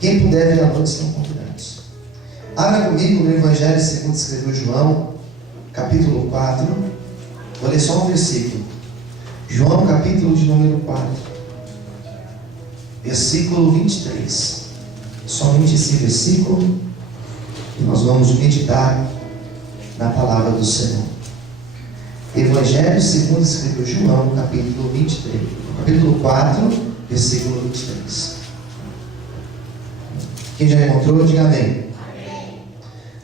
Quem puder vir à noite estão convidados. Abra comigo no Evangelho segundo escreveu João, capítulo 4. Vou ler só um versículo. João, capítulo de número 4, versículo 23. Somente esse versículo e nós vamos meditar na palavra do Senhor. Evangelho segundo escreveu João, capítulo 23, capítulo 4, versículo 23. Quem já encontrou, diga amém. Amém.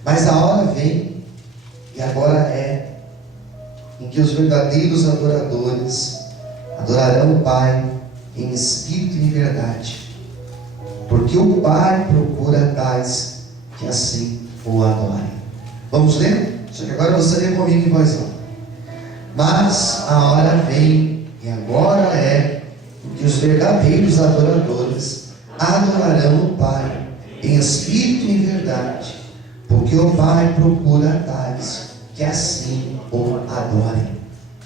Mas a hora vem, e agora é, em que os verdadeiros adoradores adorarão o Pai em espírito e em verdade, porque o Pai procura tais que assim o adorem. Vamos ler? Só que agora você lê comigo em voz alta. Mas a hora vem, e agora é, em que os verdadeiros adoradores adorarão o Pai em espírito e em verdade, porque o Pai procura tais que assim o adorem.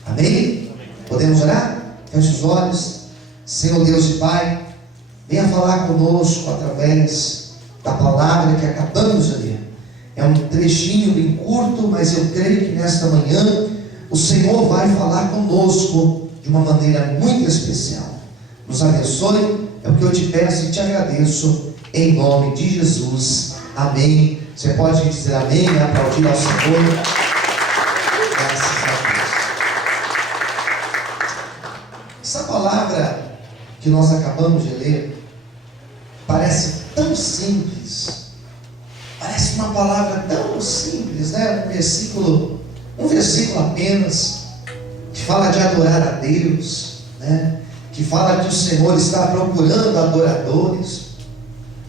Amém? Podemos orar? Feche os olhos. Senhor Deus e Pai, venha falar conosco através da palavra que acabamos de ler. É um trechinho bem curto, mas eu creio que nesta manhã o Senhor vai falar conosco de uma maneira muito especial. Nos abençoe, é o que eu te peço e te agradeço, em nome de Jesus. Amém. Você pode dizer amém e aplaudir ao Senhor. Graças a Deus. Essa palavra que nós acabamos de ler parece tão simples. Parece uma palavra tão simples, né? Um versículo apenas, que fala de adorar a Deus, né? Que fala que o Senhor está procurando adoradores.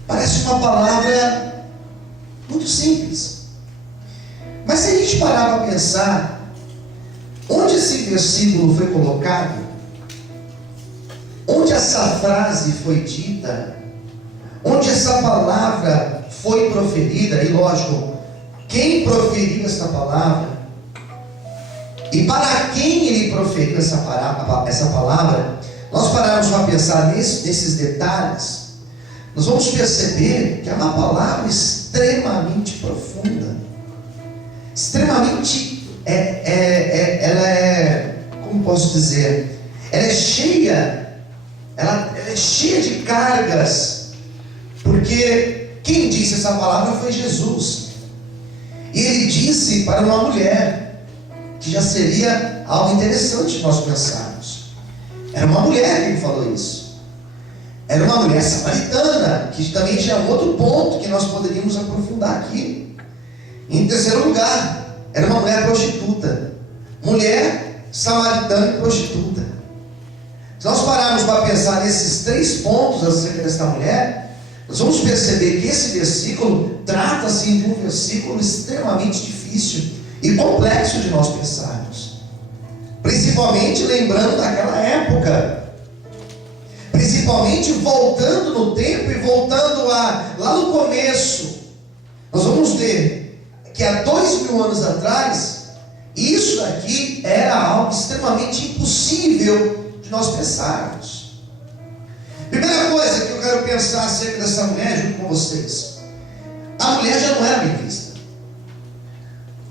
Parece uma palavra muito simples. Mas se a gente parar para pensar, onde esse versículo foi colocado, onde essa frase foi dita, onde essa palavra foi proferida, e lógico, quem proferiu essa palavra, e para quem ele proferiu essa palavra, nós pararmos para pensar nesses detalhes, nós vamos perceber que é uma palavra extremamente profunda, extremamente, ela é, como posso dizer, ela é cheia de cargas, porque quem disse essa palavra foi Jesus, e ele disse para uma mulher, que já seria algo interessante nós pensarmos. Era uma mulher que ele falou isso. Era uma mulher samaritana, que também já é um outro ponto que nós poderíamos aprofundar aqui. Em terceiro lugar, era uma mulher prostituta. Mulher samaritana e prostituta. Se nós pararmos para pensar nesses três pontos acerca desta mulher, nós vamos perceber que esse versículo trata-se de um versículo extremamente difícil e complexo de nós pensarmos, principalmente lembrando daquela época, principalmente voltando no tempo e voltando lá no começo. Nós vamos ver que há 2000 anos atrás, isso daqui era algo extremamente impossível de nós pensarmos. Primeira coisa que eu quero pensar acerca dessa mulher junto com vocês: a mulher já não era bem vista.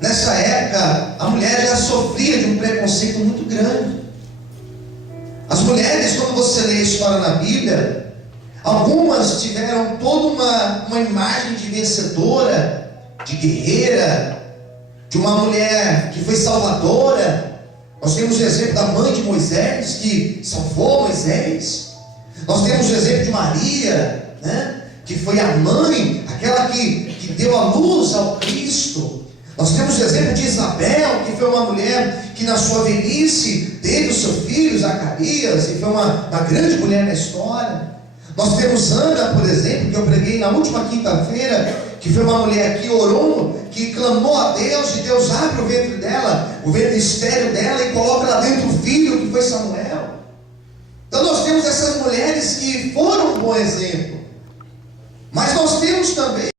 Nessa época, a mulher já sofria de um preconceito muito grande. As mulheres, quando você lê a história na Bíblia, algumas tiveram toda uma imagem de vencedora, de guerreira, de uma mulher que foi salvadora. Nós temos o exemplo da mãe de Moisés, que salvou Moisés. Nós temos o exemplo de Maria, né, que foi a mãe, aquela que deu a luz ao Cristo. Nós temos o exemplo de Isabel, que foi uma mulher que na sua velhice teve o seu filho Zacarias, e foi uma grande mulher na história. Nós temos Ana, por exemplo, que eu preguei na última quinta-feira, que foi uma mulher que orou, que clamou a Deus, e Deus abre o ventre dela, o ventre estéril dela, e coloca lá dentro o filho, que foi Samuel. Então nós temos essas mulheres que foram um bom exemplo. Mas nós temos também